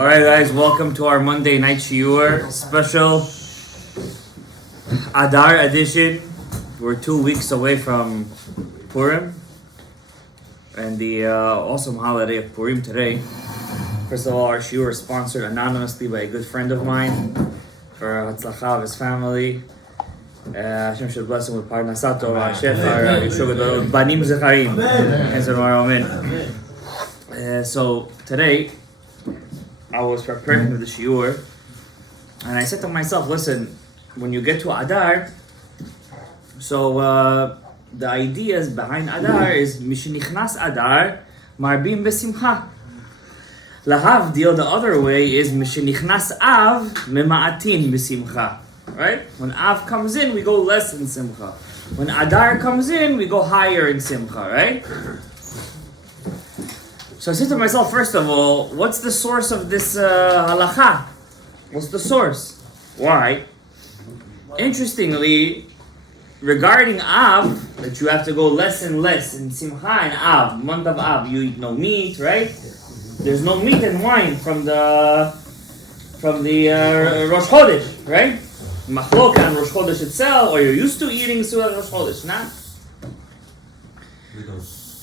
Alright guys, welcome to our Monday night shiur, special Adar edition. We're 2 weeks away from Purim and the awesome holiday of Purim today. First of all, our shiur is sponsored anonymously by a good friend of mine for Hatzlacha of his family. Hashem should bless him with Parnasato, Shefa, Yeshua, Banim Zecharim. Amen. So today, I was preparing for the shiur, and I said to myself, listen, when you get to Adar, so the ideas behind Adar is Mishenichnas Adar, Marbim Besimcha. Lahavdil, the other way, is Mishenichnas Av, Mema'atin Besimcha. Right? When Av comes in, we go less in Simcha. When Adar comes in, we go higher in Simcha, right? So I said to myself, first of all, what's the source of this halacha? What's the source? Why? Interestingly, regarding Av, that you have to go less and less in Simcha and Av, month of Av, you eat no meat, right? There's no meat and wine from the Rosh Chodesh, right? Machloka and Rosh Chodesh itself, or you're used to eating Seudat Rosh Chodesh, not?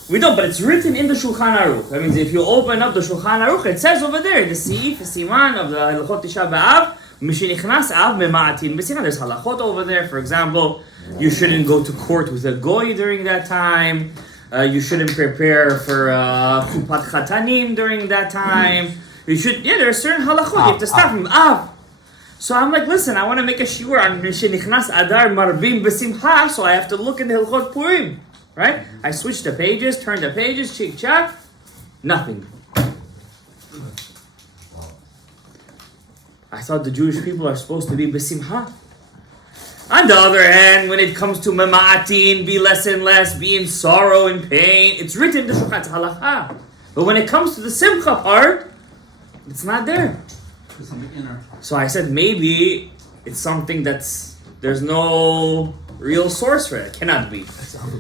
We don't, but it's written in the Shulchan Aruch. That means if you open up the Shulchan Aruch, it says over there, the Seif, the Siman of the Halachot Tisha B'Av, Mishenichnas Av Mema'atin B'Siman. There's halachot over there. For example, you shouldn't go to court with a goy during that time. You shouldn't prepare for Chupat Chatanim during that time. There are certain halachot. You have to stop from Av. So I'm like, listen, I want to make a shiur on Mishenichnas Adar Marbim B'Simcha, so I have to look in the Hilchot Purim. Right? I switched the pages, turned the pages, cheek chak, nothing. I thought the Jewish people are supposed to be besimcha. On the other hand, when it comes to mema'atin, be less and less, be in sorrow and pain, it's written in the Shulchan Halacha. But when it comes to the simcha part, it's not there. So I said maybe it's something there's no real source for it. It cannot be.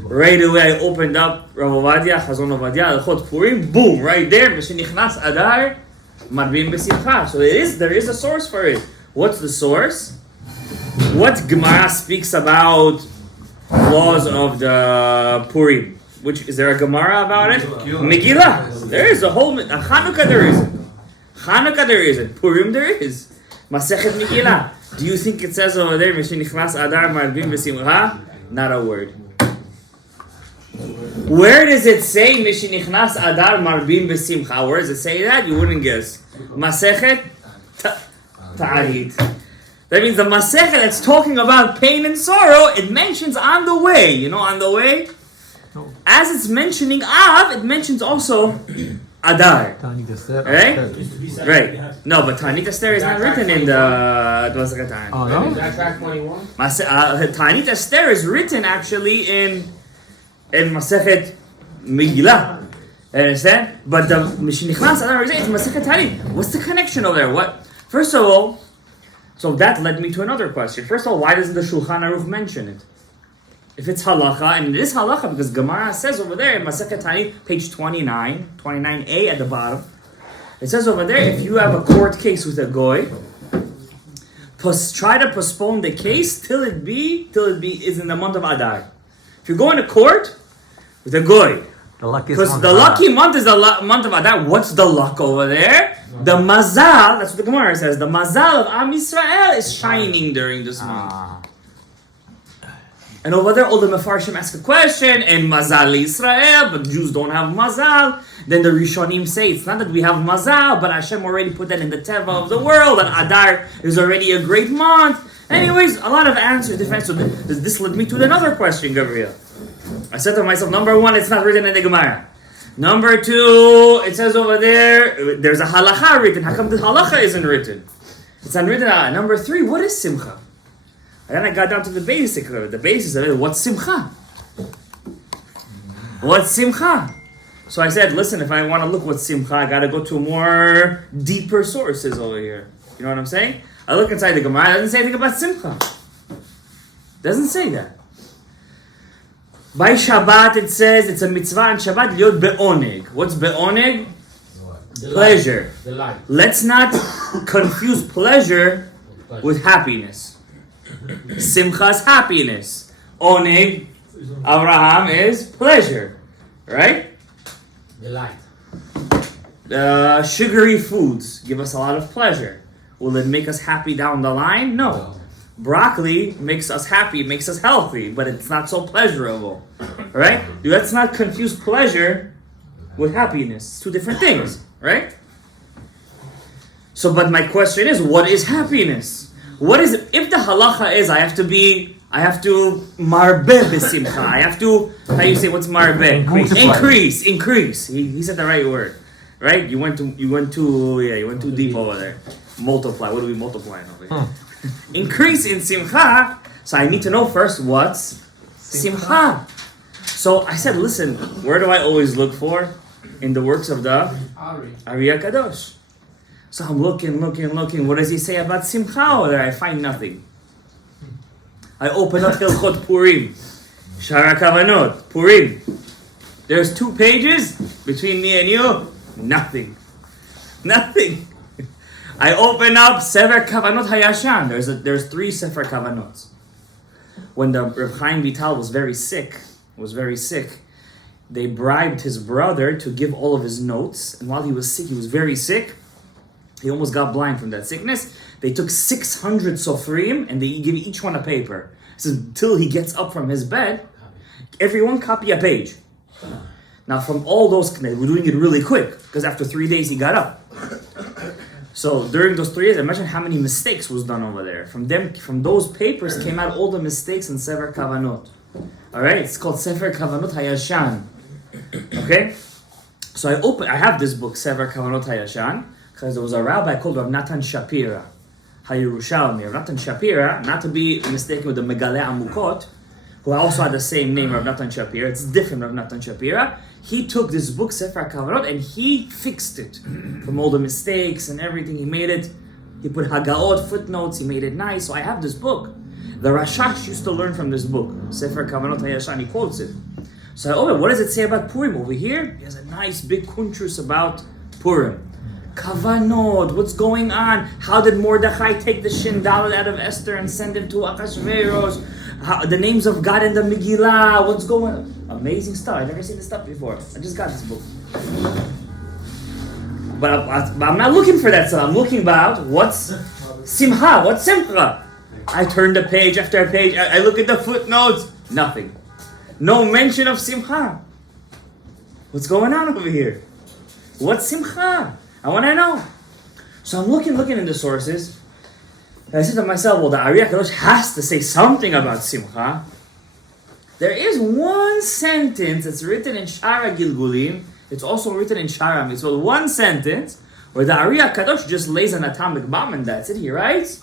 Right away I opened up Rav Ovadia, Chazon Ovadia, Hilchot Purim, boom, right there, Mishenichnas Adar, Marbim B'Simcha. So there is a source for it. What's the source? What Gemara speaks about laws of the Purim? Is there a Gemara about it? Megillah. There is a whole, Chanukah there isn't. Chanukah there isn't. Purim there is. Masechet Megillah. Do you think it says over there, Mishenichnas Adar Marbim B'Simcha? Not a word. Where does it say Mishenichnas Adar Marbim B'Simcha? Where does it say that? You wouldn't guess. Masechet Ta'arit. That means the Masechet that's talking about pain and sorrow, it mentions on the way. You know, on the way? As it's mentioning Av, it mentions also Adar. Right? Right. No, but Ta'anit Esther is not written in the Masechet. Oh, no? Is that track 21? Ta'anit Esther is written actually in Masechet Megillah. Understand? But the Mishenichnas Adar is Masechet Ta'anit. What's the connection over there? What? First of all, so that led me to another question. First of all, why doesn't the Shulchan Aruch mention it? If it's halacha, and it is halacha because Gemara says over there in Masechet Ta'anit, page 29a at the bottom, it says over there, if you have a court case with a goy, try to postpone the case till it is in the month of Adar. If you're going to court with a goy, because the lucky month is the month of Adar. What's the luck over there? The mazal, that's what the Gemara says, the mazal of Am Yisrael is shining during this month. And over there, all the Mefarshim ask a question, and Mazal Yisrael, but Jews don't have Mazal. Then the Rishonim say, it's not that we have Mazal, but Hashem already put that in the Teva of the world, and Adar is already a great month. Anyways, a lot of answers. So this led me to another question, Gabriel. I said to myself, number one, it's not written in the Gemara. Number two, it says over there, there's a halacha written. How come the halacha isn't written? It's unwritten. Number three, what is simcha? And then I got down to the basis of it. What's simcha? What's simcha? So I said, listen, if I want to look what's simcha, I got to go to more deeper sources over here. You know what I'm saying? I look inside the Gemara, it doesn't say anything about simcha. It doesn't say that. By Shabbat, it says it's a mitzvah on Shabbat liot be'oneg. What's be'oneg? Pleasure. Delight. Let's not confuse pleasure with happiness. Simcha is happiness. Oneg, Abraham is pleasure. Right? Delight. Sugary foods give us a lot of pleasure. Will it make us happy down the line? No. Broccoli makes us happy, makes us healthy, but it's not so pleasurable. Right? Let's not confuse pleasure with happiness. It's two different things. Right? So, but my question is, what is happiness? What is it? If the halacha is, I have to marbe b'simcha. I have to, how you say, what's marbe? Increase. He said the right word. Right? You went too deep over there. Multiply. What are we multiplying over here? Increase in simcha. So I need to know first what's simcha. So I said, listen, where do I always look for? In the works of the Ari Kadosh. So I'm looking. What does he say about simcha over there? I find nothing. I open up Hilchot Purim. Shara Kavanot. Purim. There's 2 pages between me and you. Nothing. I open up Sefer Kavanot Hayashan. There's 3 Sefer Kavanot. When the Reb Chaim Vital was very sick, they bribed his brother to give all of his notes. And while he was sick, he was very sick. He almost got blind from that sickness. They took 600 sofrim and they give each one a paper. He says, until he gets up from his bed, everyone copy a page. Now from all those, they were doing it really quick because after 3 days he got up. So during those 3 days, imagine how many mistakes was done over there. From those papers came out all the mistakes in Sefer Kavanot. All right, it's called Sefer Kavanot Hayashan. Okay, so I have this book Sefer Kavanot Hayashan because there was a rabbi called Rav Natan Shapira, HaYerushalmi. Rav Natan Shapira, not to be mistaken with the Megaleh Amukot, who also had the same name, Rav Natan Shapira. It's different Rav Natan Shapira. He took this book Sefer Kavanot and he fixed it from all the mistakes and everything. He made it. He put Hagaot footnotes. He made it nice. So I have this book. The Rashash used to learn from this book, Sefer Kavanot Hayashan. He quotes it. So I open, what does it say about Purim? Over here, he has a nice big kuntrus about Purim. Kavanot, what's going on? How did Mordechai take the Shin Dalet out of Esther and send him to Achashverosh? The names of God in the Megillah, what's going on? Amazing stuff. I've never seen this stuff before. I just got this book. But I'm not looking for that stuff. I'm looking about what's Simcha, what's Simcha? I turn the page after page. I look at the footnotes. Nothing. No mention of Simcha. What's going on over here? What's Simcha? I want to know. So I'm looking in the sources. And I said to myself, well, the Ari HaKadosh has to say something about Simcha. There is one sentence that's written in Shara Gilgulim. It's also written in Shara Mitzvot. One sentence where the Ari HaKadosh just lays an atomic bomb and that's it. He writes,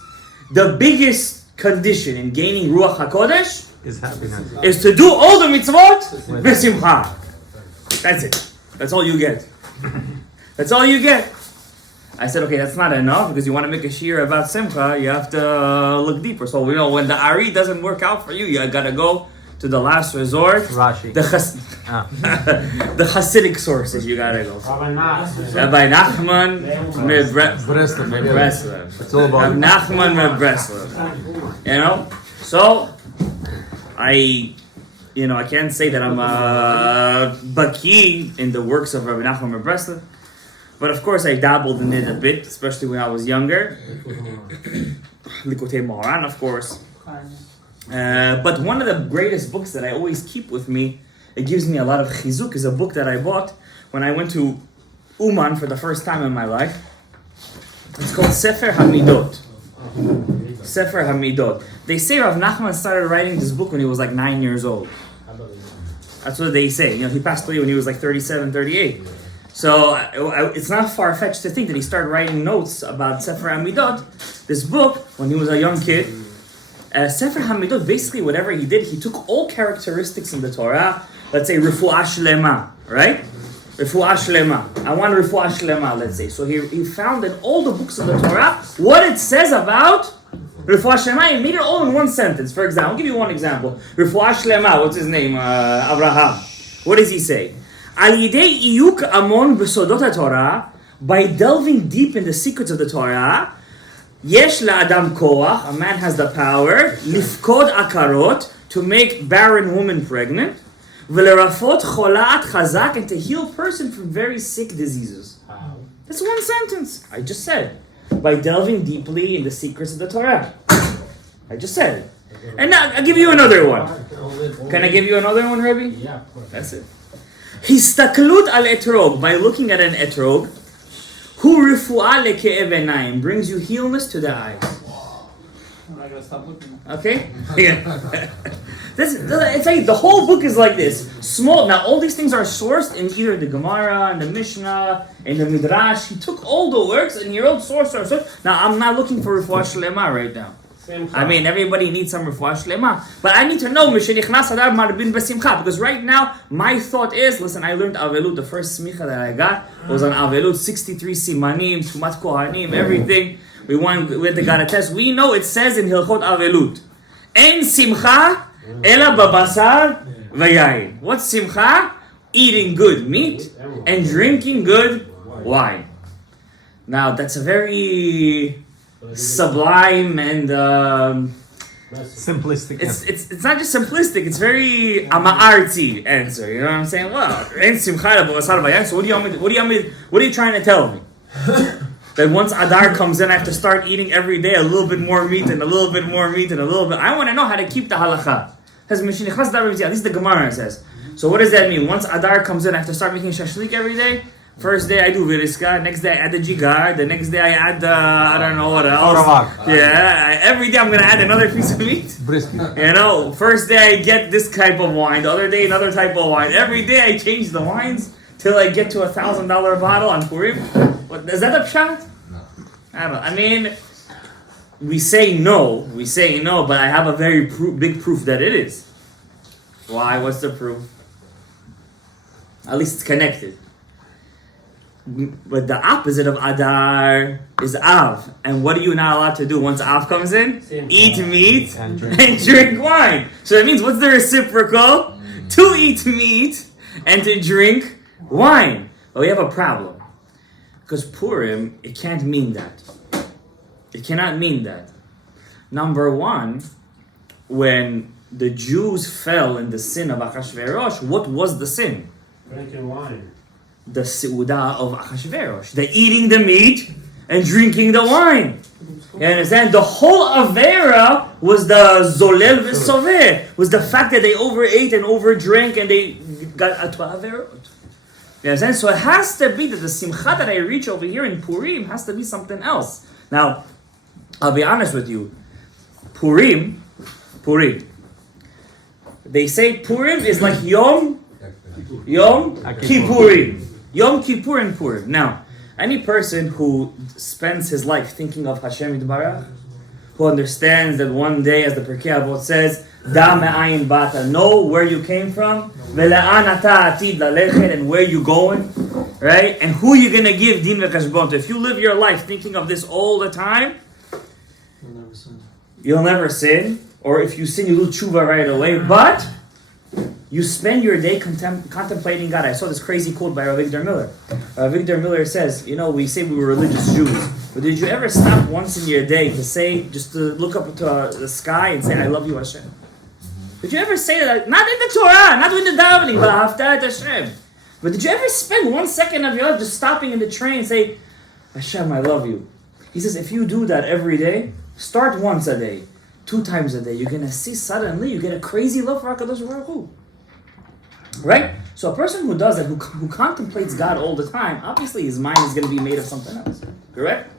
the biggest condition in gaining Ruach HaKodesh is to do all the mitzvot b'simcha. That's it. That's all you get. That's all you get. I said, okay, that's not enough because you want to make a shir about simcha, you have to look deeper. So we know when the Ari doesn't work out for you, you gotta go to the last resort. Rashi. The Hasidic sources you gotta go. Rabbi Nachman Breslev. It's all about Rabbi Nachman Breslev. You know? So I can't say that I'm a baki in the works of Rabbi Nachman Breslev. But of course, I dabbled in it a bit, especially when I was younger. Likutei Moharan, of course. But one of the greatest books that I always keep with me, it gives me a lot of chizuk, is a book that I bought when I went to Uman for the first time in my life. It's called Sefer Hamidot. Sefer Hamidot. They say Rav Nachman started writing this book when he was like 9 years old. That's what they say. He passed away when he was like 37, 38. So it's not far-fetched to think that he started writing notes about Sefer Hamidot, this book, when he was a young kid. Sefer Hamidot, basically whatever he did, he took all characteristics in the Torah. Let's say Refuah Shlema, right? Refuah Shlema. I want Refuah Shlema, let's say. So he found in all the books of the Torah what it says about Refuah Shlema. He made it all in one sentence. For example, I'll give you one example. Refuah Shlema, what's his name? Abraham. What does he say? Al yidei iyuk amon b'sodot haTorah, by delving deep in the secrets of the Torah, yesh la'adam koach, a man has the power, lifkod akarot, to make barren woman pregnant, v'lerafot chola'at chazak, and to heal a person from very sick diseases. That's one sentence. I just said. By delving deeply in the secrets of the Torah. I just said it. And now I'll give you another one. Can I give you another one, Rebbe? Yeah, of course. That's it. Histaklut al etrog, by looking at an etrog, hu refuah leke'ev einayim, brings you healness to the eyes. I'm not gonna stop looking. Okay? It's like the whole book is like this. Small. Now all these things are sourced in either the Gemara, and the Mishnah, and the Midrash. He took all the works and he wrote source. Now I'm not looking for refuah shlema right now. I mean, everybody needs some refuah shlema, but I need to know Mishenichnas Adar Marbin Besimcha, because right now my thought is, listen, I learned Avelut. The first smicha that I got was on Avelut, 63 simanim, tumat kohanim, everything. We went to got a test. We know it says in Hilchot Avelut, En simcha ela babasar vayayin. What's simcha? Eating good meat and drinking good wine. Now that's a very sublime and simplistic. It's not just simplistic. It's very artsy answer. You know what I'm saying? Well, en simcha ela babasar vayayin. So what are you trying to tell me? That once Adar comes in, I have to start eating every day a little bit more meat and a little bit more meat and a little bit. I want to know how to keep the halacha. At least the Gemara says. So what does that mean? Once Adar comes in, I have to start making shashlik every day. First day I do viriska, next day I add the jigar, the next day I add I don't know what else. Yeah, every day I'm going to add another piece of meat. Brisket. You know, first day I get this type of wine, the other day another type of wine. Every day I change the wines till I get to $1,000 bottle on Purim. What, is that a pshat? No. I don't know. I mean, we say no, but I have a very big proof that it is. Why? What's the proof? At least it's connected. But the opposite of Adar is Av. And what are you not allowed to do once Av comes in? Eat meat and drink wine. So that means, what's the reciprocal? To eat meat and to drink wine. But we have a problem. Because Purim, it can't mean that. It cannot mean that. Number one, when the Jews fell in the sin of Achashverosh, what was the sin? Drinking wine. The Seudat of Achashverosh. The eating the meat and drinking the wine. You understand? The whole Avera was the Zolel V'Soveh, was the fact that they overate and overdrank and they got a Averot. You understand? So it has to be that the simcha that I reach over here in Purim has to be something else. Now, I'll be honest with you. Purim. They say Purim is like Yom Kippurim. Yom Kippur and Purim. Now, any person who spends his life thinking of Hashem Yitbarach, who understands that one day, as the Pirkei Avot says, Da me'ayin bata, know where you came from, ve'la'an ata atid lalechet, and where you going, right? And who you're going to give din ve'chashbon to. If you live your life thinking of this all the time, you'll never sin. Or if you sin, you do tshuva right away. But you spend your day contemplating God. I saw this crazy quote by Rav Miller. Rav Miller says, you know, we say we were religious Jews, but did you ever stop once in your day to say, just to look up to the sky and say, I love you, Hashem? Did you ever say that? Not in the Torah, not in the davening, but after Hashem. But did you ever spend 1 second of your life just stopping in the train and say, Hashem, I love you? He says, if you do that every day, start once a day, 2 times a day, you're going to see suddenly, you get a crazy love for HaKadosh Baruch Hu. Right? So a person who does that, who contemplates God all the time, obviously his mind is going to be made of something else. Correct?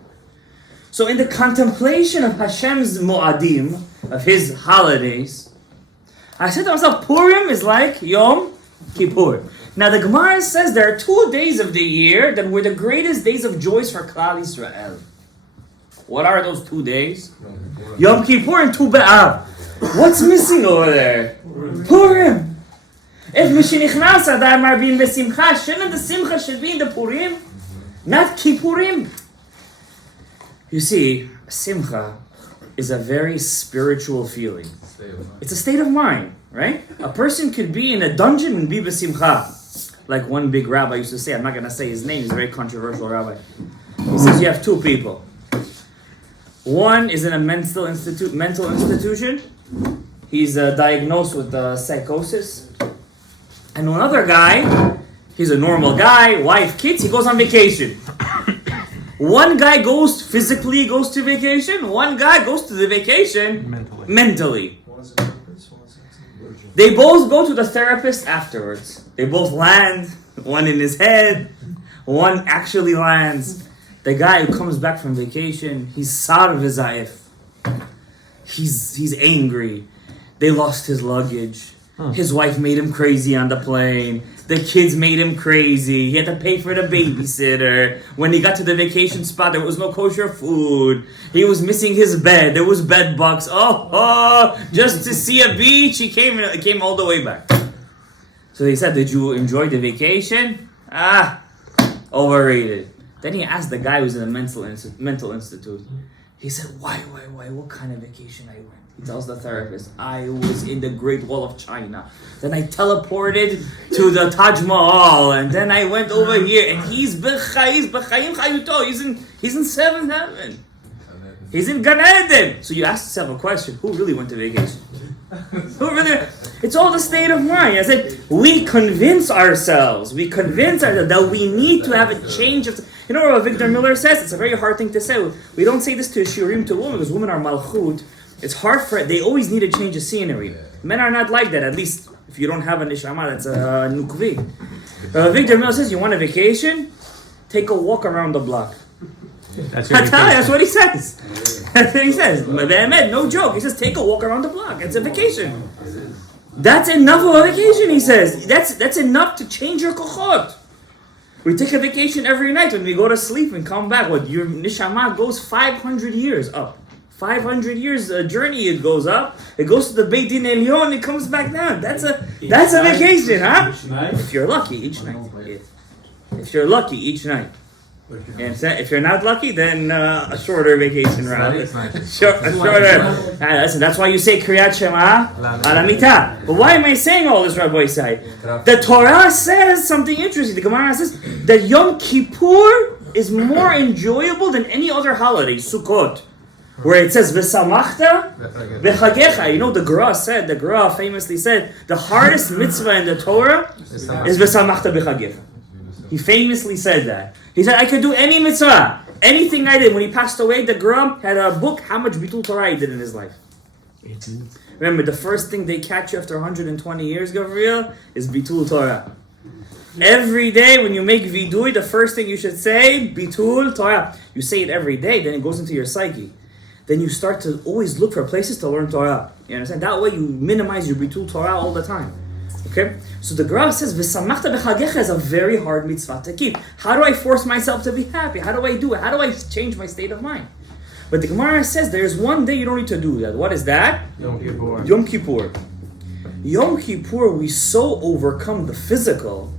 So in the contemplation of Hashem's Mo'adim, of his holidays, I said to myself, Purim is like Yom Kippur. Now the Gemara says there are 2 days of the year that were the greatest days of joys for Klal Yisrael. What are those 2 days? Yom Kippur and Tu B'Av. What's missing over there? Purim. If Mishenichnas Adar Marbin Besimcha, shouldn't the Simcha should be in the Purim? Not Kippurim. You see, Simcha is a very spiritual feeling. It's a state of mind, right? A person could be in a dungeon and be Besimcha. Like one big rabbi used to say, I'm not going to say his name, he's a very controversial rabbi. He says you have two people. One is in a mental institution. He's diagnosed with psychosis. And another guy, he's a normal guy, wife, kids, he goes on vacation. One guy physically goes to vacation. One guy goes to the vacation mentally. They both go to the therapist afterwards. They both land, one in his head, one actually lands. The guy who comes back from vacation, he's sar v'zaif. He's angry. They lost his luggage. His wife made him crazy on the plane. The kids made him crazy. He had to pay for the babysitter. When he got to the vacation spot, there was no kosher food. He was missing his bed. There was bed bugs. Just to see a beach, he came all the way back. So they said, did you enjoy the vacation? Overrated. Then he asked the guy who's in a mental institute. He said, why? What kind of vacation I went? He tells the therapist, I was in the Great Wall of China. Then I teleported to the Taj Mahal. And then I went over here. And he's b'chayim chayuto. He's in seventh heaven. He's in Gan Eden. So you ask yourself a question. Who really went to vacation? It's all the state of mind. I said, we convince ourselves that we need to have a change of... You know what Victor Miller says? It's a very hard thing to say. We don't say this to shiurim to women because women are malchut. It's hard they always need a change of scenery. Men are not like that, at least if you don't have a neshama that's a nukvi. Victor Miller says, you want a vacation? Take a walk around the block. That's what he says. That's what he says. No joke. He says, take a walk around the block. It's a vacation. That's enough of a vacation, he says. That's enough to change your kochot. We take a vacation every night when we go to sleep and come back. Your neshama goes 500 years up. 500 years journey it goes up. It goes to the Beit Din Elyon. It comes back down. That's a vacation, huh? If you're lucky, each night. If you're lucky, each night. And if you're not lucky, then a shorter vacation round. Shorter. Listen, that's why you say Kriyat Shema Alamita. But why am I saying all this, Rabbi Isai? The Torah says something interesting. The Gemara says that Yom Kippur is more enjoyable than any other holiday, Sukkot. Where it says V'samachta v'chagecha. You know, the Gra famously said, the hardest mitzvah in the Torah is V'samachta v'chagecha. He famously said that. He said, I could do any mitzvah, anything I did. When he passed away, the Gra had a book, how much Bitul Torah he did in his life. Remember, the first thing they catch you after 120 years, Gabriel, is Bitul Torah. Every day when you make vidui, the first thing you should say, Bitul Torah. You say it every day, then it goes into your psyche. Then you start to always look for places to learn Torah. You understand? That way you minimize your Bitul Torah all the time. Okay? So the Gra says, V'samachta b'chagecha is a very hard mitzvah to keep. How do I force myself to be happy? How do I do it? How do I change my state of mind? But the Gemara says there's one day you don't need to do that. What is that? Yom Kippur. Yom Kippur. Yom Kippur, we so overcome the physical.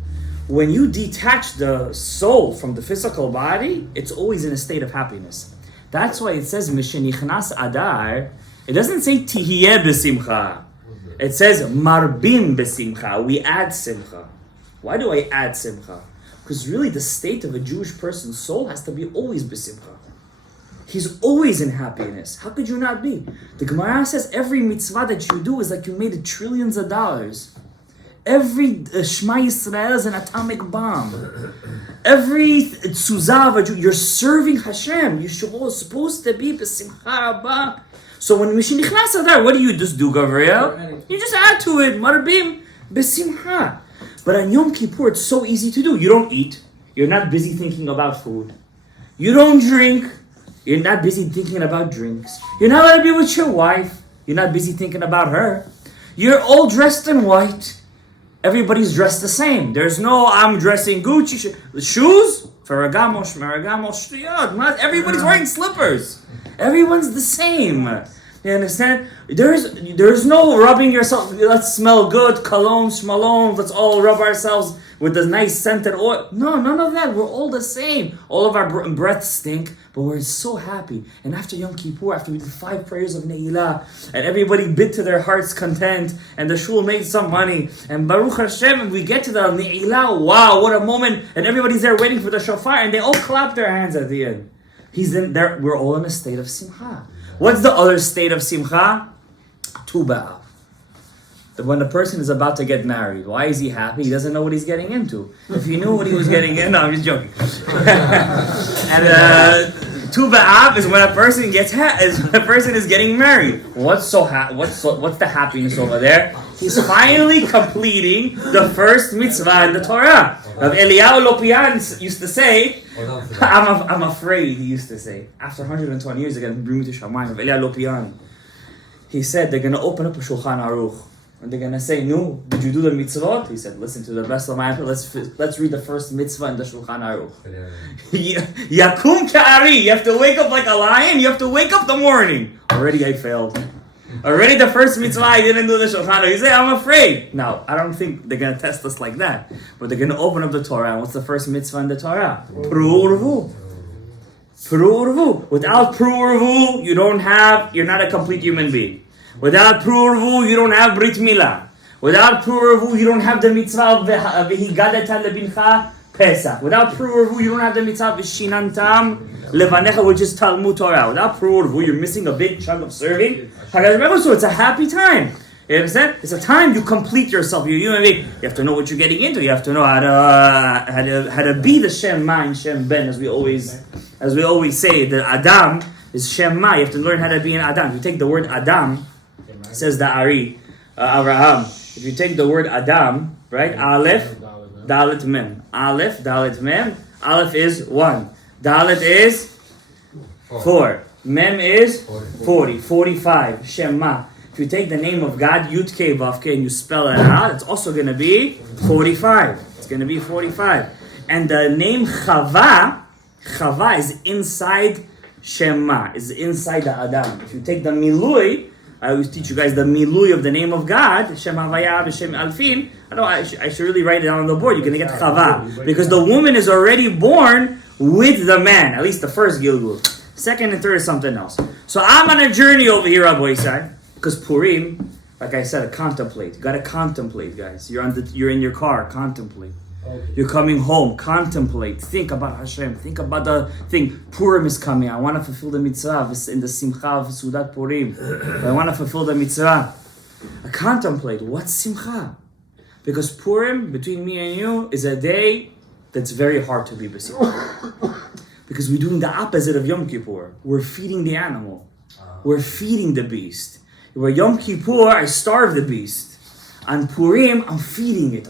When you detach the soul from the physical body, it's always in a state of happiness. That's why it says Mishenichnas Adar. It doesn't say Tihiyeh b'simcha. It says Marbim b'simcha. We add simcha. Why do I add simcha? Because really the state of a Jewish person's soul has to be always b'simcha. He's always in happiness. How could you not be? The Gemara says every mitzvah that you do is like you made trillions of dollars. Every Shema Yisrael is an atomic bomb. Every tzuzah, you're serving Hashem. You're supposed to be b'simcha rabah. So when Mishenichnas Adar, what do you just do, Gabriel? You just add to it, marbim b'simcha. But on Yom Kippur, it's so easy to do. You don't eat. You're not busy thinking about food. You don't drink. You're not busy thinking about drinks. You're not allowed to be with your wife. You're not busy thinking about her. You're all dressed in white. Everybody's dressed the same. There's no, I'm dressing Gucci shoes. Ferragamo, Shmeragamo, Shtuyot. Not everybody's wearing slippers. Everyone's the same. You understand? There's no rubbing yourself. Let's smell good. Cologne, schmalone. Let's all rub ourselves with the nice scented oil. No, none of that. We're all the same. All of our breaths stink, but we're so happy. And after Yom Kippur, after we did 5 prayers of Ne'ilah, and everybody bid to their heart's content, and the shul made some money, and Baruch Hashem, and we get to the Ne'ilah, wow, what a moment, and everybody's there waiting for the shofar, and they all clap their hands at the end. He's in there. We're all in a state of simcha. What's the other state of simcha? Tu b'av. When the person is about to get married, why is he happy? He doesn't know what he's getting into. If he knew what he was getting into, no, I'm just joking. And Tu b'av is when a person is getting married. What's the happiness over there? He's finally completing the first mitzvah in the Torah. Rav Eliyahu Lopian used to say, I'm afraid, he used to say, after 120 years, they're going to bring me to Shamayim. Rav Eliyahu Lopian. He said, they're going to open up a Shulchan Aruch. And they're going to say, no, did you do the mitzvot? He said, listen to the best of my let's read the first mitzvah in the Shulchan Aruch. Yakum ka'ari. You have to wake up like a lion. You have to wake up the morning. Already I failed. Already the first mitzvah I didn't do the Shulchan Aruch. He said, I'm afraid. Now, I don't think they're going to test us like that. But they're going to open up the Torah. And what's the first mitzvah in the Torah? Pru urvu. Without pru urvu, you're not a complete human being. Without pru urvu, you don't have brit milah. Without pru urvu, you don't have the mitzvah of v'higadeta lebincha Pesach. Without pru urvu, you don't have the mitzvah of v'shinantam levanecha, which is Talmud Torah. Without pru urvu, you're missing a big chunk of serving. So it's a happy time. You understand? It's a time you complete yourself. You're human being. You have to know what you're getting into. You have to know how to be the Shem Ma and Shem Ben, as we always say. The Adam is Shem Ma. You have to learn how to be an Adam. If you take the word Adam, says the Ari, Abraham. If you take the word Adam, right? Aleph, Dalet Mem. Aleph, Dalet Mem. Aleph is 1. Dalet is 4. Mem is 40. 45. Shema. If you take the name of God, Yud Kei Vav Kei, and you spell it out, it's also going to be 45. It's going to be 45. And the name Chava is inside Shema. Is inside the Adam. If you take the Milui, I always teach you guys the milui of the name of God, Shem Havaya, Shem Alfin. I should really write it down on the board. You're going to get Chava. Because the woman is already born with the man. At least the first Gilgul. Second and third is something else. So I'm on a journey over here, Rabbi Isai. Because Purim, like I said, contemplate. You got to contemplate, guys. You're in your car, contemplate. Okay. You're coming home, contemplate. Think about Hashem. Think about the thing. Purim is coming. I want to fulfill the mitzvah in the simcha of Seudat Purim. I want to fulfill the mitzvah. I contemplate. What's simcha? Because Purim, between me and you, is a day that's very hard to be besimcha. Because we're doing the opposite of Yom Kippur. We're feeding the animal. We're feeding the beast. Where Yom Kippur, I starve the beast. On Purim, I'm feeding it.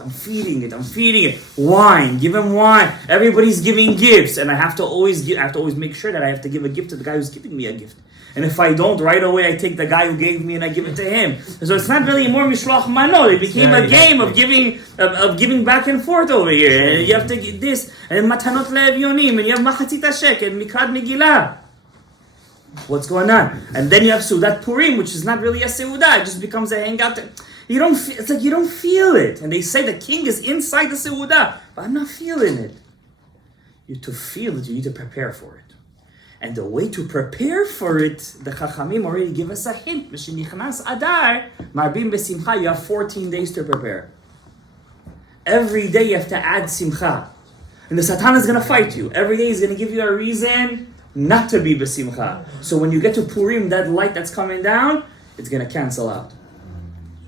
Wine, give him wine. Everybody's giving gifts, and I have to always make sure that I have to give a gift to the guy who's giving me a gift. And if I don't, right away I take the guy who gave me and I give it to him. So it's not really more mishloach manot. It became a game of giving back and forth over here. And you have to get this, and matanot le'evyonim, and you have machatzit shek and mikad megillah. What's going on? And then you have Seudat Purim, which is not really a seudah. It just becomes a hangout. It's like you don't feel it. And they say the king is inside the seudah, but I'm not feeling it. To feel it, you need to prepare for it. And the way to prepare for it, the Chachamim already give us a hint. Adar, marbim besimcha, you have 14 days to prepare. Every day you have to add simcha. And the Satan is going to fight you. Every day he's going to give you a reason not to be besimcha. So when you get to Purim, that light that's coming down, it's going to cancel out.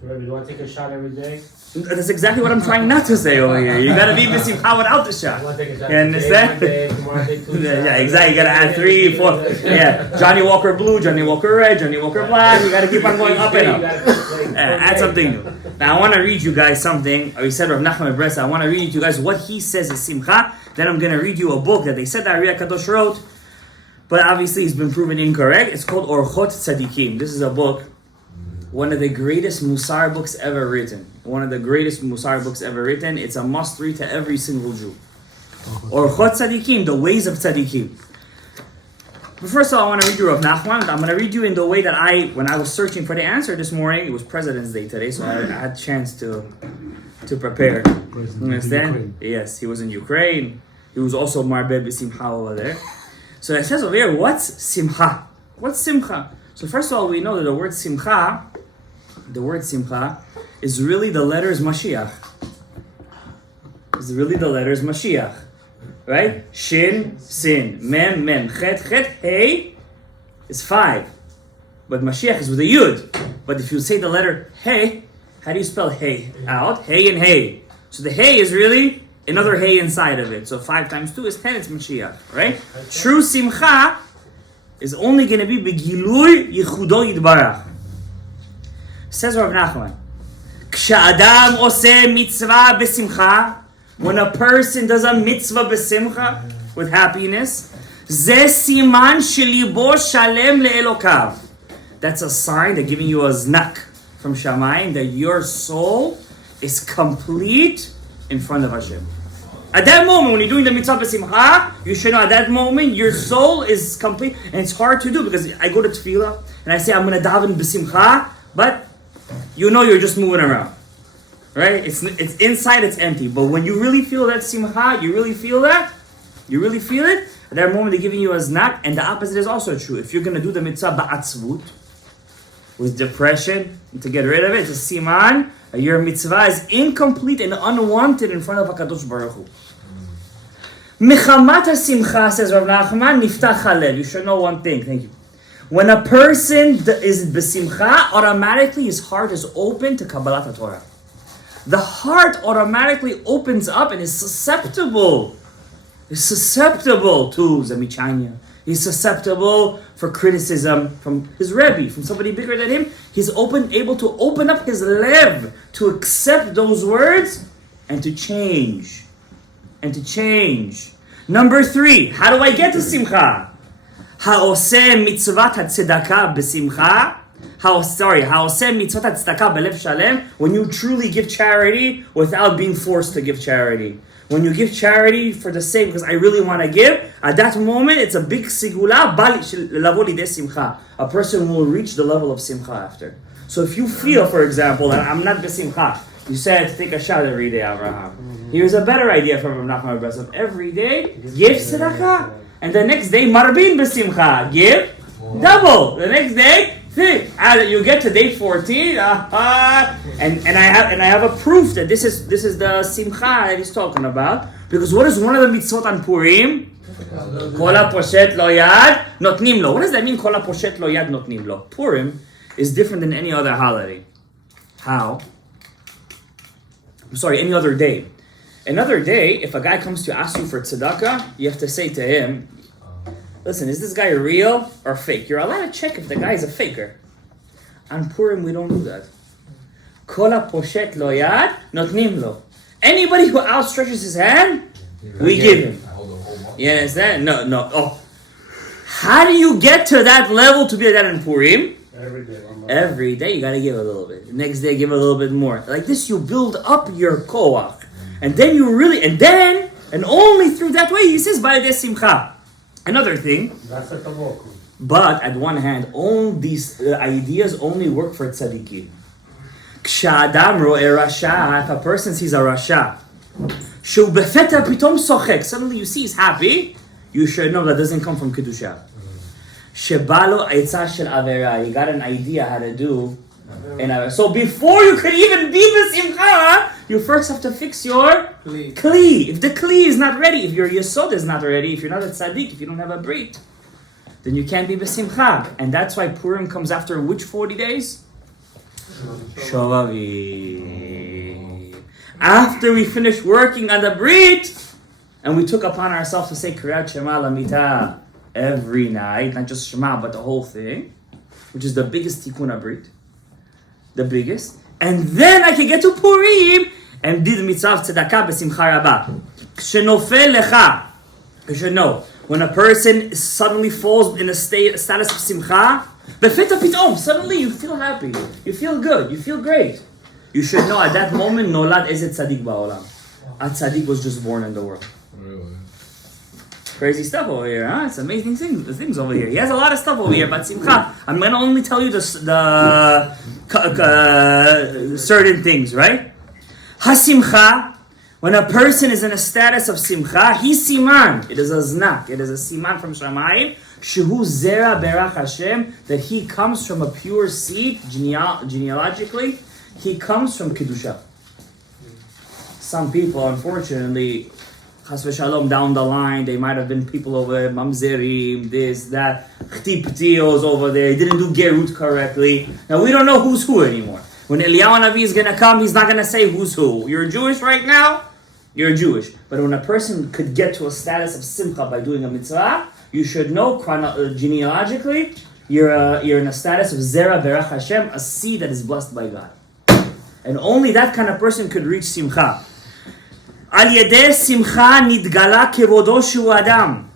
So, Rabbi, do you want to take a shot every day? That's exactly what I'm trying not to say over here. You gotta be besimcha without the shot. You understand? Yeah, exactly. You gotta add 3, 4. Yeah, Johnny Walker blue, Johnny Walker red, Johnny Walker black. You gotta keep on going up and up. Add something new. Now I want to read you guys something. We said Rav Nachman Bresa. I want to read you guys what he says is simcha. Then I'm gonna read you a book that they said that Ari Kadosh wrote, but obviously it's been proven incorrect. It's called Orchot Tzadikim. This is a book. One of the greatest Musar books ever written. It's a must read to every single Jew. Orchot Tzadikim, the ways of Tzadikim. But first of all, I want to read you Rav Nachman. I'm going to read you in the way that when I was searching for the answer this morning, it was President's Day today, so I had a chance to to prepare. President You of understand? Ukraine. Yes, he was in Ukraine. He was also Marbe B'Simcha over there. So it says over here, what's Simcha? What's Simcha? So first of all, we know that the word Simcha is really the letters Mashiach. It's really the letters Mashiach. Right? Shin, Sin, Mem, Mem, Chet, Chet, Hey is 5. But Mashiach is with a Yud. But if you say the letter Hey, how do you spell Hey out? Hey and Hey. So the Hey is really another Hey inside of it. So 5 times 2 is 10, it's Mashiach. Right? True Simcha is only going to be Begilui Yechudo Yitbarach. Says Rav Nachman, Ksha'adam oseh mitzvah besimcha, when a person does a mitzvah besimcha, with happiness, ze siman shelibo shalem le'elokav. That's a sign, they're giving you a znak from Shamayim, that your soul is complete in front of Hashem. At that moment, when you're doing the mitzvah besimcha, you should know at that moment, your soul is complete. And it's hard to do, because I go to tefillah, and I say, I'm going to daven besimcha, but you know you're just moving around, right? It's inside, it's empty. But when you really feel that simcha, you really feel it, at that moment they're giving you a znak, and the opposite is also true. If you're going to do the mitzvah ba'atzvut, with depression, and to get rid of it, it's a siman, your mitzvah is incomplete and unwanted in front of HaKadosh Baruch Hu. Mechamat simcha, says Rav Nachman, niftach halev. You should know one thing, thank you. When a person is besimcha, automatically his heart is open to Kabbalat Torah. The heart automatically opens up and is susceptible. Is susceptible to Zemichanya. He's susceptible for criticism from his Rebbe, from somebody bigger than him. He's able to open up his lev to accept those words and to change. Number 3, how do I get to simcha? Ha'oseh mitzvat hatzedakah besimcha. Ha'oseh mitzvat hatzedakah belev shalem. When you truly give charity without being forced to give charity. When you give charity for the sake, because I really want to give, at that moment it's a big sigula. A person will reach the level of simcha after. So if you feel, for example, that I'm not besimcha, you said take a shot every day, Abraham. Here's a better idea from Rav Nachman Breslev. Every day, give tzedakah. And the next day, marbin besimcha, give double. The next day, think. You get to day 14, and I have a proof that this is the simcha that he's talking about. Because what is one of the mitzvot on Purim? Kol poshet lo yad notnim lo. What does that mean? Kol poshet lo yad notnim lo. Purim is different than any other holiday. How? I'm sorry, any other day. Another day, if a guy comes to ask you for tzedakah, you have to say to him, listen, is this guy real or fake? You're allowed to check if the guy is a faker. On Purim, we don't do that. Kol poshet lo yad notnim lo. Anybody who outstretches his hand, we give him. You understand? No. Oh. How do you get to that level to be like that in Purim? Every day you gotta give a little bit. The next day give a little bit more. Like this, you build up your koach. And then you really, and only through that way, he says, by the simcha. Another thing, but at one hand, all these ideas only work for tzaddikim. Ksha'adam ro'eh rasha, if a person sees a rasha, shu befeta pitom sochek, suddenly you see he's happy, you should know that doesn't come from kedusha. Shebalo aitzah shel avera, you got an idea how to do. So before you could even be b'simcha, you first have to fix your kli. If the kli is not ready, if your yesod is not ready, if you're not a tzaddik, if you don't have a brit, then you can't be b'simcha. And that's why Purim comes after which 40 days? Shovavi. After we finish working on the brit, and we took upon ourselves to say Kriyat Shema Lamita every night, not just Shema, but the whole thing, which is the biggest tikkun brit. The biggest, and then I can get to Purim and do the mitzvah of tzedakah b'simcha rabah. Shenofel lecha, you should know when a person suddenly falls in a status of simcha, befeta pitom, suddenly you feel happy, you feel good, you feel great. You should know at that moment nolad ezet tzaddik ba'olam. A tzaddik was just born in the world. Really? Crazy stuff over here, huh? It's amazing things over here. He has a lot of stuff over here, but simcha, I'm going to only tell you the certain things, right? Hasimcha, when a person is in a status of simcha, he's siman. It is a znak. It is a siman from Shamayim. Shehu zera berach Hashem, that he comes from a pure seed, genealogically. He comes from kedusha. Some people, unfortunately, chas v'shalom, down the line, they might have been people over there, mamzerim, this, that, chtiptios over there, didn't do gerut correctly. Now we don't know who's who anymore. When Eliyahu Navi is going to come, he's not going to say who's who. You're Jewish right now? You're Jewish. But when a person could get to a status of simcha by doing a mitzvah, you should know genealogically, you're in a status of zera berach Hashem, a seed that is blessed by God. And only that kind of person could reach simcha. Al yedeh simcha nidgala kevodo shu adam.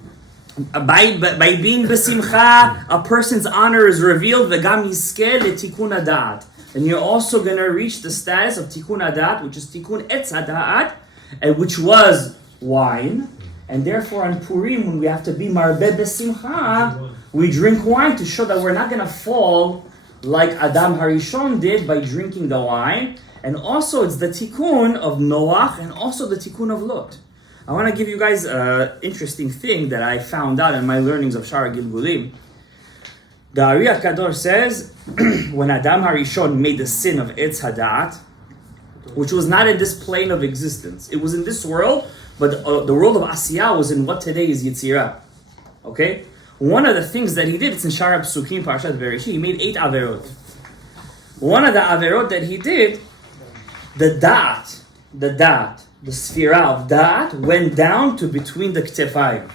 By being besimcha, a person's honor is revealed. V'gam yizkeh letikun hadat. And you're also going to reach the status of tikkun hadat, which is tikkun etz hadat, which was wine. And therefore on Purim, when we have to be marbeh besimcha, we drink wine to show that we're not going to fall like Adam Harishon did by drinking the wine. And also it's the tikkun of Noach and also the tikkun of Lot. I want to give you guys an interesting thing that I found out in my learnings of Shara Gilgulim. The Ari HaKador says, when Adam Harishon made the sin of Etz Hadat, which was not in this plane of existence. It was in this world, but the world of Asiyah was in what today is Yitzirah. Okay? One of the things that he did, it's in Shara Psukim, Parashat Bereshit, he made 8 averot. One of the averot that he did, the sphera of da'at went down to between the ktefayim,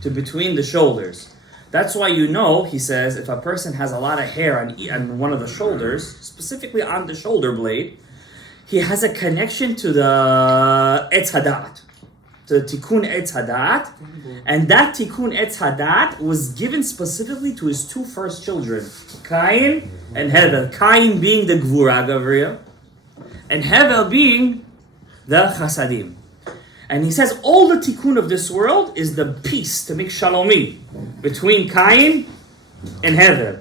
to between the shoulders. That's why you know, he says, if a person has a lot of hair on one of the shoulders, specifically on the shoulder blade, he has a connection to the Etz Hadat, to the Tikkun Etz Hadat, and that Tikkun Etz Hadat was given specifically to his 2 first children, Cain and Hevel. Cain being the Gvura Gavriya, and Hevel being the Chasadim. And he says all the tikkun of this world is the peace to make shalomi between Cain and Hevel,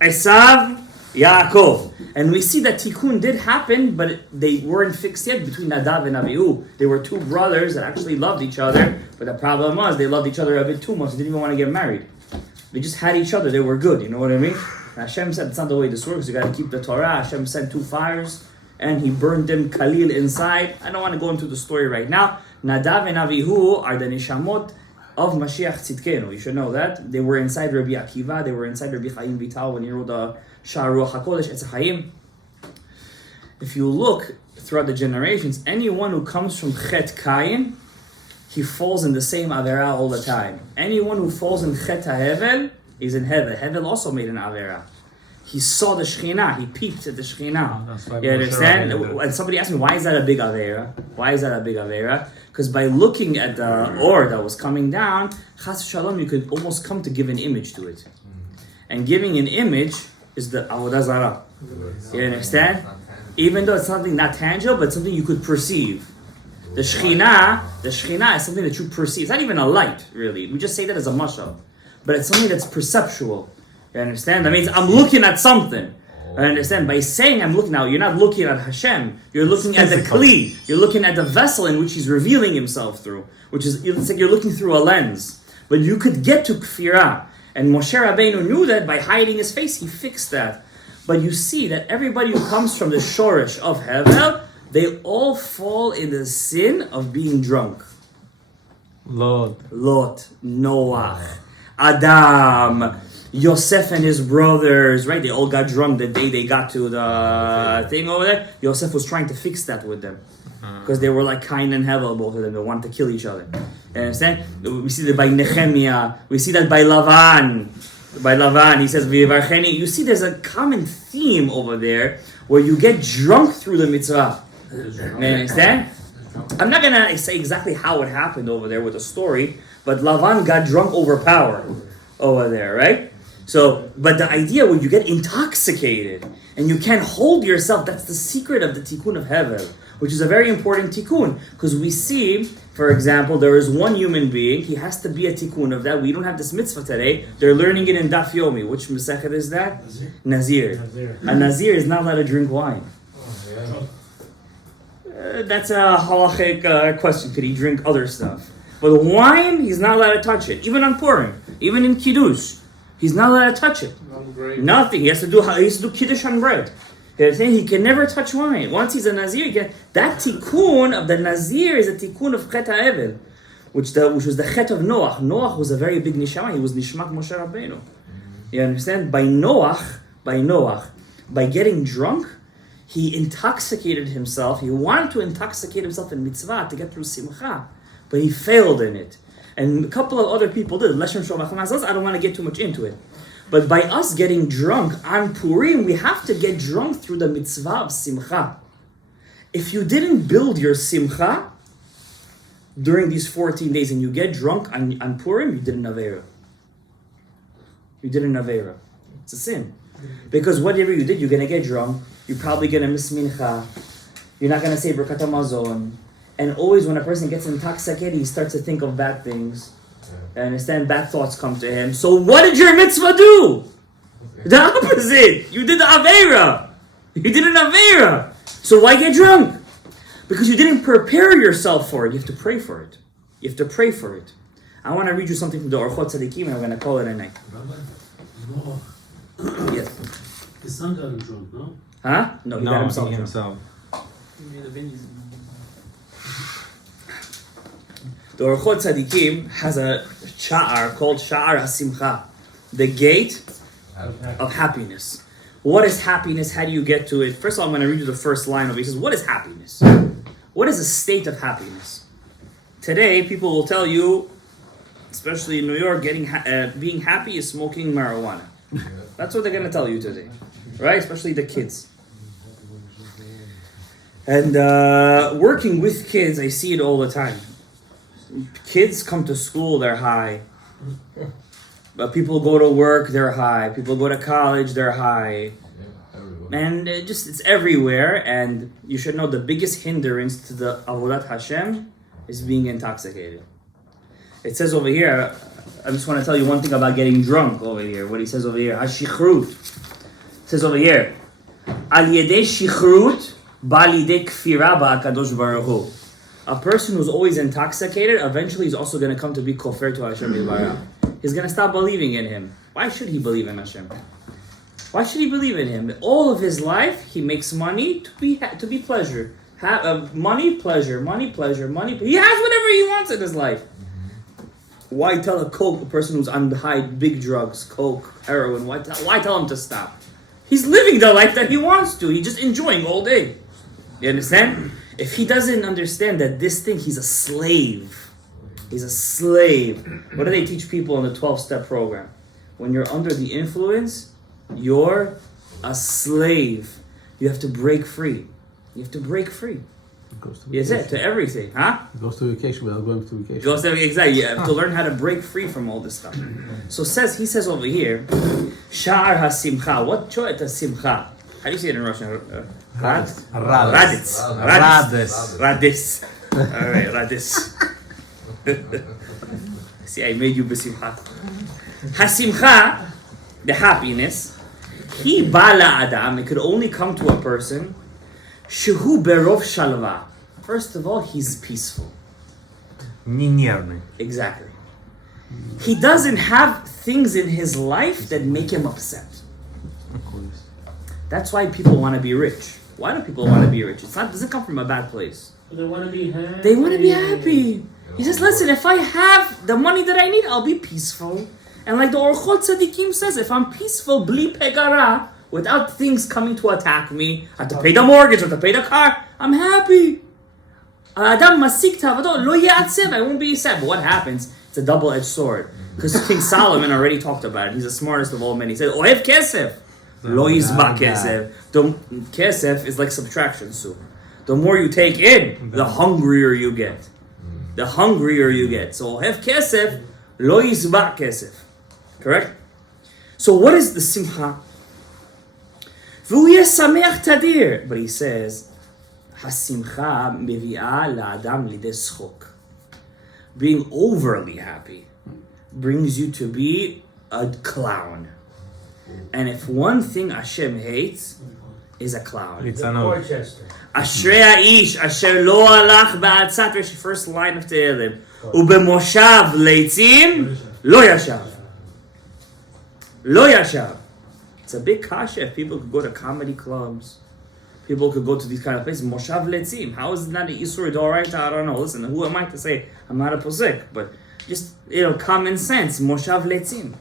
Esav, Yaakov. And we see that tikkun did happen, but they weren't fixed yet between Nadav and Avihu. They were 2 brothers that actually loved each other, but the problem was they loved each other a bit too much. They didn't even want to get married. They just had each other. They were good, you know what I mean? And Hashem said, it's not the way this works. You got to keep the Torah. Hashem sent 2 fires, and he burned them Khalil inside. I don't want to go into the story right now. Nadav and Avihu are the nishamot of Mashiach Tzidkenu. You should know that. They were inside Rabbi Akiva. They were inside Rabbi Chaim Vital when he wrote the Sha'ar Ruach HaKodesh, Etz HaChaim. If you look throughout the generations, anyone who comes from Chet Cain, he falls in the same Avera all the time. Anyone who falls in Chet HaHevel is in Hevel. Hevel also made an Avera. He saw the Shekhinah. He peeped at the Shekhinah. You understand? And somebody asked me, why is that a big Avera? Why is that a big Avera? Because by looking at the ore that was coming down, Chas Shalom, you could almost come to give an image to it. And giving an image is the Avodah Zarah. You understand? Even though it's something not tangible, but something you could perceive. The Shekhinah is something that you perceive. It's not even a light, really. We just say that as a mashal. But it's something that's perceptual. You understand? That means I'm looking at something. I understand? By saying I'm looking now, you're not looking at Hashem. You're looking at the Kli. You're looking at the vessel in which He's revealing Himself through. Which is, it's like you're looking through a lens. But you could get to Kfirah. And Moshe Rabbeinu knew that by hiding his face, he fixed that. But you see that everybody who comes from the Shoresh of Hevel, they all fall in the sin of being drunk. Lot, Noach, Adam, Yosef and his brothers, right? They all got drunk the day they got to the thing over there. Yosef was trying to fix that with them. Because they were like Cain and Hevel, both of them. They wanted to kill each other. You understand? We see that by Nehemiah. We see that by Lavan. By Lavan, he says, V'yivarcheni. You see there's a common theme over there where you get drunk through the mitzvah. You understand? I'm not going to say exactly how it happened over there with the story, but Lavan got drunk over power over there, right? So, but the idea where you get intoxicated and you can't hold yourself, that's the secret of the tikkun of Hevel, which is a very important tikkun. Because we see, for example, there is one human being, he has to be a tikkun of that. We don't have this mitzvah today. They're learning it in Daf Yomi. Which Masechet is that? Nazir. A Nazir is not allowed to drink wine. That's a halachic question. Could he drink other stuff? But wine, he's not allowed to touch it. Even on Purim, even in Kiddush, he's not allowed to touch it. Nothing. He has to do Kiddush on bread. He can never touch wine. Once he's a Nazir, that tikkun of the Nazir is a tikkun of Chet HaEvel, which was the Chet of Noach. Noach was a very big neshama. He was Nishmat Moshe Rabbeinu. You understand? By Noach, by getting drunk, he intoxicated himself. He wanted to intoxicate himself in mitzvah to get through simcha, but he failed in it. And a couple of other people did. I don't want to get too much into it. But by us getting drunk on Purim, we have to get drunk through the mitzvah of simcha. If you didn't build your simcha during these 14 days and you get drunk on Purim, you did an Aveira. You did an Aveira. It's a sin. Because whatever you did, you're going to get drunk. You're probably going to miss mincha. You're not going to say Birkat HaMazon. And always when a person gets intoxicated, he starts to think of bad things. I understand, bad thoughts come to him. So what did your mitzvah do? The opposite. You did the Aveira. You did an Aveira. So why get drunk? Because you didn't prepare yourself for it. You have to pray for it. You have to pray for it. I want to read you something from the Orchot Tzadikim, and I'm going to call it a night. Yes. His son got him drunk, no? Huh? No, he got himself he drunk. himself. The Orchot Tzadikim has a sha'ar called Sha'ar HaSimcha, the gate of happiness. What is happiness? How do you get to it? First of all, I'm going to read you the first line of it. He says, what is happiness? What is a state of happiness? Today, people will tell you, especially in New York, being happy is smoking marijuana. That's what they're going to tell you today, right? Especially the kids. And working with kids, I see it all the time. Kids come to school, they're high. But people go to work, they're high. People go to college, they're high. And it's everywhere. And you should know the biggest hindrance to the Avodat Hashem is being intoxicated. It says over here, I just want to tell you one thing about getting drunk over here. What he says over here, Hashichrut. It says over here, Al Yedei Shichrut Ba Lidei Kfira Ba'akadosh Baruch Hu. A person who's always intoxicated, eventually he's also going to come to be kofer to Hashem Yisbarach. He's going to stop believing in Him. Why should he believe in Hashem? Why should he believe in Him? All of his life, he makes money to be pleasure. Money, pleasure, money, pleasure, money. He has whatever he wants in his life. Why tell a person who's on high, big drugs, coke, heroin, why tell him to stop? He's living the life that he wants to. He's just enjoying all day. You understand? If he doesn't understand that this thing, he's a slave. He's a slave. What do they teach people in the 12-step program? When you're under the influence, you're a slave. You have to break free. You have to break free. Yes, to everything, huh? It goes to vacation without going to vacation. Exactly. You have to learn how to break free from all this stuff. So he says over here, Sha'ar HaSimcha. What choet HaSimcha? How do you say it in Russian? Radis. All right, Radis. See, I made you besimcha. HaSimcha, the happiness, Hi Bala Adam, it could only come to a person, Shehu Berov Shalva. First of all, he's peaceful. Exactly. He doesn't have things in his life that make him upset. Of course. That's why people want to be rich. Why do people want to be rich? It doesn't come from a bad place. They want to be happy. They want to be happy. He says, listen, if I have the money that I need, I'll be peaceful. And like the Orchot Tzadikim says, if I'm peaceful, bli pegara, without things coming to attack me, I have to pay the mortgage, I have to pay the car, I'm happy. Adam masik tavado, lo ya'atzev, I won't be sad. But what happens? It's a double-edged sword. Because King Solomon already talked about it. He's the smartest of all men. He said, Ohev kesef, lo yizba kesef. Kesef is like subtraction soup. The more you take in, the hungrier you get. The hungrier you get. So Ohev kesef, lo yizba kesef. Correct? So what is the simcha? But he says, Hasimcha mevi'ah la'adam lidei schok. Being overly happy brings you to be a clown. And if one thing Hashem hates, is a clown. ליצנות. Ashrei ha'ish asher lo halach ba'atzat, there's the first line of Tehillim. Ubemoshav leitzim lo yashav. Lo yashav. It's a big kasha if people could go to comedy clubs. People could go to these kind of places. Moshav leitzim. How is it not an isur d'oraita? I don't know. Listen, who am I to say? I'm not a posek, but just, common sense. Moshav leitzim.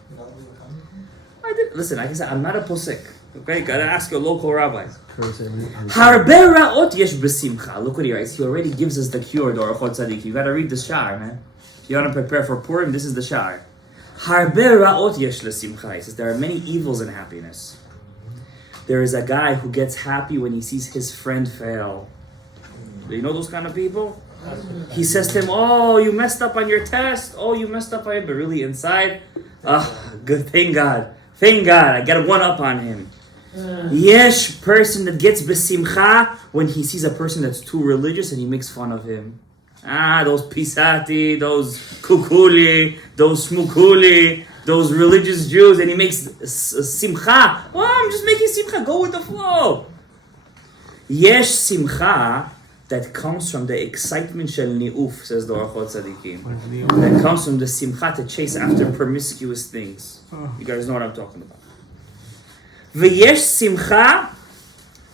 Listen, like I said, I'm not a posek. Okay, gotta ask your local rabbis. Harbe ra'ot yesh b'simcha. Look what he writes. He already gives us the cure, Dorachot Tzaddik. You gotta read the shar, man. If you want to prepare for Purim, this is the shar. Harbe ra'ot yesh l'simcha. He says there are many evils in happiness. There is a guy who gets happy when he sees his friend fail. Do you know those kind of people? He says to him, oh, you messed up on your test. Oh, you messed up on it. But really inside, good, thank God. Thank God, I got one up on him. Yesh person that gets besimcha when he sees a person that's too religious and he makes fun of him. Those pisati, those kukuli, those smukuli, those religious Jews, and he makes simcha. Oh, I'm just making simcha. Go with the flow. Yesh simcha that comes from the excitement shel ni'uf, says the Orachot Tzadikim. That comes from the simcha to chase after promiscuous things. You guys know what I'm talking about. V'yesh simcha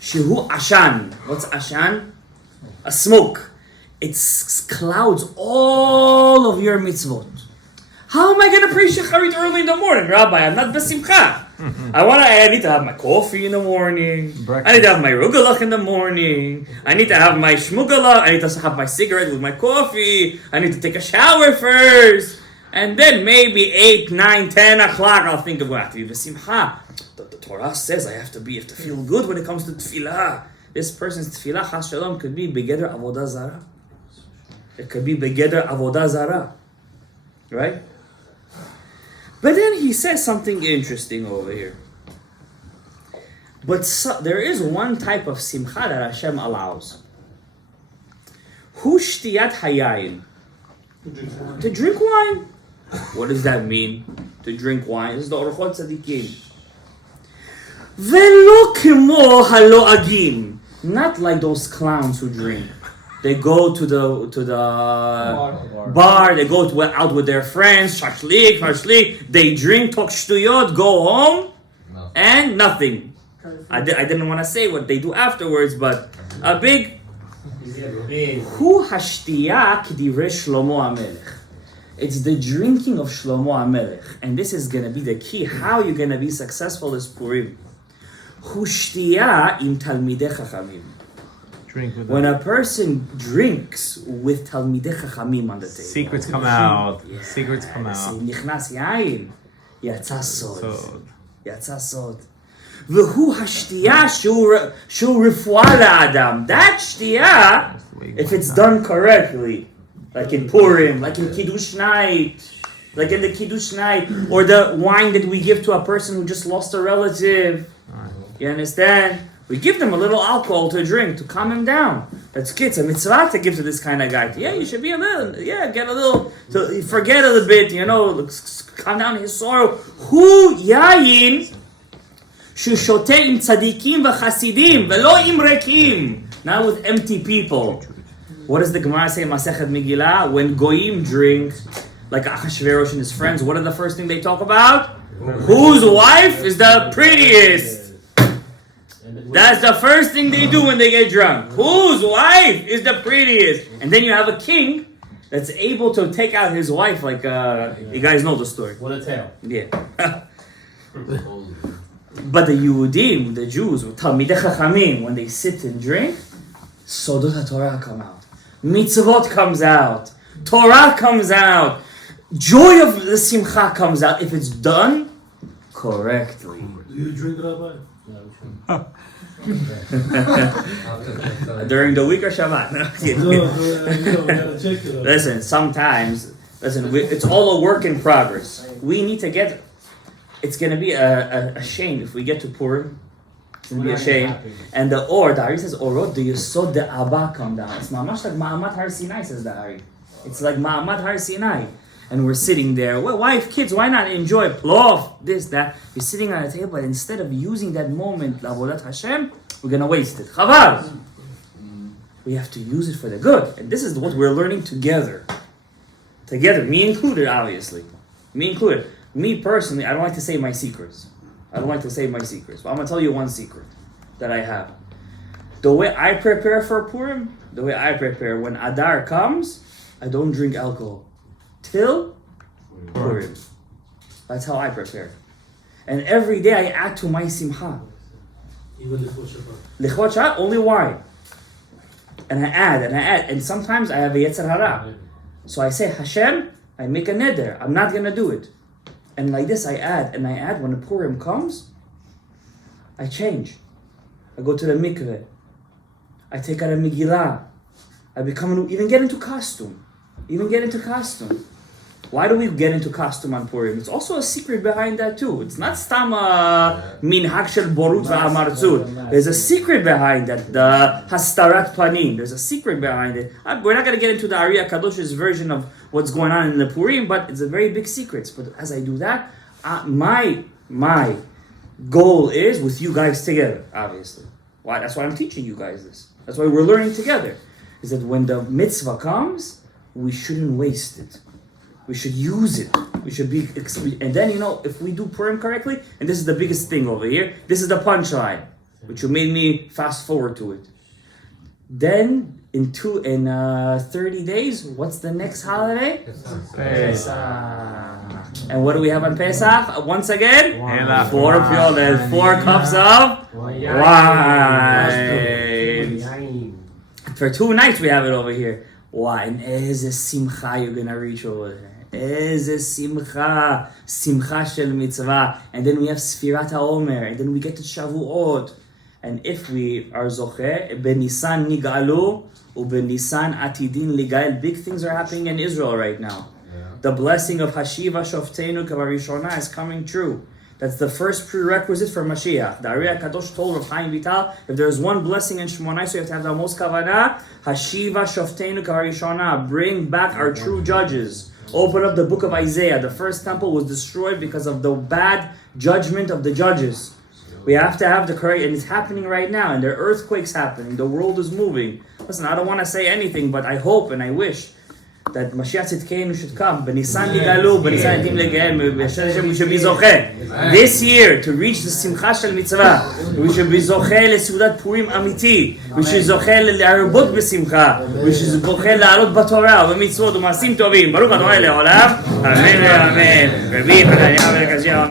shehu ashan. What's ashan? A smoke. It clouds all of your mitzvot. How am I going to pray shacharit early in the morning, Rabbi? I'm not besimcha. I need to have my coffee in the morning. I need to have my rugelach in the morning. I need to have my shmugalach. I need to have my cigarette with my coffee. I need to take a shower first. And then maybe 8, 9, 10 o'clock, I'll think of what I have to be besimcha. The Torah says I have to feel good when it comes to tefillah. This person's tefillah, Chas Shalom, could be begeder avodah zara. It could be begeder avodah zara. Right? But then he says something interesting over here. But there is one type of simcha that Hashem allows. Hu shtiyat hayayin. To drink wine. What does that mean? To drink wine. This is the Orachot Tzadikim. Velo kemo haloagim. Not like those clowns who drink. They go to the bar. They go out with their friends. Shashlik. They drink, talk shtuyot, go home, and nothing. I didn't want to say what they do afterwards, but a big. Hu hashtiya k'divrei Shlomo HaMelech. It's the drinking of Shlomo HaMelech, and this is going to be the key. How you're going to be successful is Purim. Hu shtiya im talmidei chachamim. When a person drinks with talmidei chachamim on the table, Secrets come out. Secrets come out. Nichnas yain, yatsa sod. V'hu hashtiya shu refuah la'adam. That shtiya, if it's done correctly, like in Purim, like in Kiddush night, or the wine that we give to a person who just lost a relative. You understand? We give them a little alcohol to drink to calm him down. That's kids. A mitzvah to give to this kind of guy. Yeah, you should be get a little, to forget a little bit, calm down his sorrow. Hu yayin shushoteh im tzadikim v'chasidim v'lo im rekim. Not with empty people. What does the Gemara say in Masechet Megillah? When goyim drink, like Achashverosh and his friends, what are the first thing they talk about? Whose wife is the prettiest? That's the first thing they do when they get drunk. Whose wife is the prettiest? And then you have a king that's able to take out his wife like, you guys know the story. What a tale. Yeah. But the Yehudim, the Jews, Talmidei Chachamim, when they sit and drink, Seudat HaTorah come out. Mitzvot comes out. Torah comes out. Joy of the Simcha comes out if it's done correctly. Do you drink, Rabbi? During the week or Shabbat? No, listen, sometimes, it's all a work in progress. We need to get, it's going to be a shame if we get to Purim. It's going to be a shame. And the Ari says, Orot, the Yesod de Abba come down. It's mamash like Ma'amat Har Sinai, says the Ari. It's like Ma'amat Har Sinai. And we're sitting there, wife, kids, why not enjoy plov, this, that. You're sitting on a table, but instead of using that moment, Avodat Hashem, we're going to waste it. Chaval! We have to use it for the good. And this is what we're learning together. Together, me included, obviously. Me included. Me personally, I don't like to say my secrets. But I'm going to tell you one secret that I have. The way I prepare for Purim, when Adar comes, I don't drink alcohol. Till Purim. That's how I prepare. And every day I add to my simcha. Even before Shabbat. Lichot Shabbat, only wine. And I add. And sometimes I have a Yetzer Hara. So I say, Hashem, I make a neder. I'm not going to do it. And like this I add. When the Purim comes, I change. I go to the mikveh. I take out a Megillah. I even get into costume. Why do we get into costume on Purim? It's also a secret behind that too. It's not stam minhag shel borut va'amarzut. There's a secret behind that. The hastarat panim. There's a secret behind it. We're not going to get into the Ari HaKadosh's version of what's going on in the Purim, but it's a very big secret. But as I do that, my goal is with you guys together, obviously. Why? That's why I'm teaching you guys this. That's why we're learning together. Is that when the mitzvah comes, we shouldn't waste it. We should use it. We should be, and then if we do Purim correctly, and this is the biggest thing over here. This is the punchline, which you made me fast forward to it. Then in 30 days, what's the next holiday? Pesach. And what do we have on Pesach? Once again, 4 cups of wine. For 2 nights we have it over here. Why? And eze simcha you're gonna reach over there. Eze simcha shel mitzvah. And then we have Sfirat HaOmer. And then we get to Shavuot. And if we are zocheh, benisan nigalu, ubenisan atidin ligael. Big things are happening in Israel right now. Yeah. The blessing of Hashiva Shoftenu Kavarishona is coming true. That's the first prerequisite for Mashiach. The Ari HaKadosh told Rav Chaim Vital, if there's one blessing in Shmonai, so you have to have the most kavanah, Hashiva Shoftenu Kavarishona, bring back our true judges. Open up the book of Isaiah. The first temple was destroyed because of the bad judgment of the judges. We have to have the correct, and it's happening right now, and there are earthquakes happening. The world is moving. Listen, I don't want to say anything, but I hope and I wish that Mashiach Tzidkeinu should come. B'Nisan Yigalu, B'Nisan Yitim Legehem. We should be zocheh this year to reach the Simcha Shel Mitzvah. We should be zocheh leSeudat Purim Amiti. We should zocheh le'arbot b'Simcha. We should zocheh la'alot b'Torah u'b'mitzvot u'ma'asim tovim. Baruch Adonai le'olam. Amen ve'amen. Rabbi Hananiah ben Akashia.